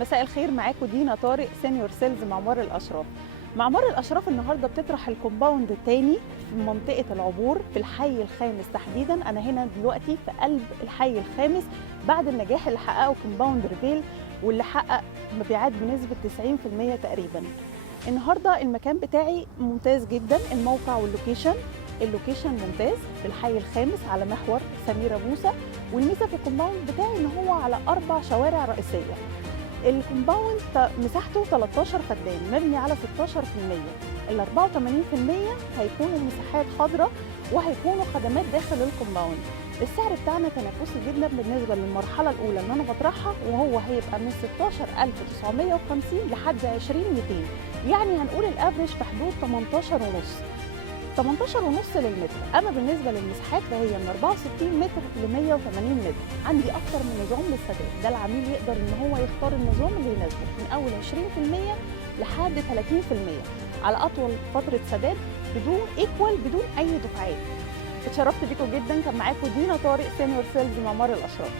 مساء الخير، معاكم دينا طارق سينيور سيلز معمار الاشراف. معمار الاشراف النهارده بتطرح الكومباوند الثاني في منطقه العبور في الحي الخامس تحديدا. انا هنا دلوقتي في قلب الحي الخامس بعد النجاح اللي حققه كومباوند ريفيل واللي حقق مبيعات بنسبه 90% تقريبا. النهارده المكان بتاعي ممتاز جدا، الموقع اللوكيشن ممتاز في الحي الخامس على محور سميرة موسى، والميزه في الكومباوند بتاعي ان هو على 4 شوارع رئيسيه. الكومباوند مساحته 13 فدان مبني على 16%، ال 84% هيكونوا مساحات خضراء وهيكونوا خدمات داخل الكومباوند. السعر بتاعنا تنافسي جدا بالنسبه للمرحله الاولى اللي انا بطرحها، وهو هيبقى من 16950 لحد 20200، يعني هنقول الافريج في حدود 18.5 للمتر. اما بالنسبه للمساحات فهي من 64 متر ل 180 متر. عندي اكتر من نظام للسداد، ده العميل يقدر ان هو يختار النظام اللي يناسبه من اول 20% لحد 30% على اطول فتره سداد بدون اي دفعات. اتشرفت بيكم جدا، كان معاكم دينا طارق سينيور سيلز معمار الاشراف.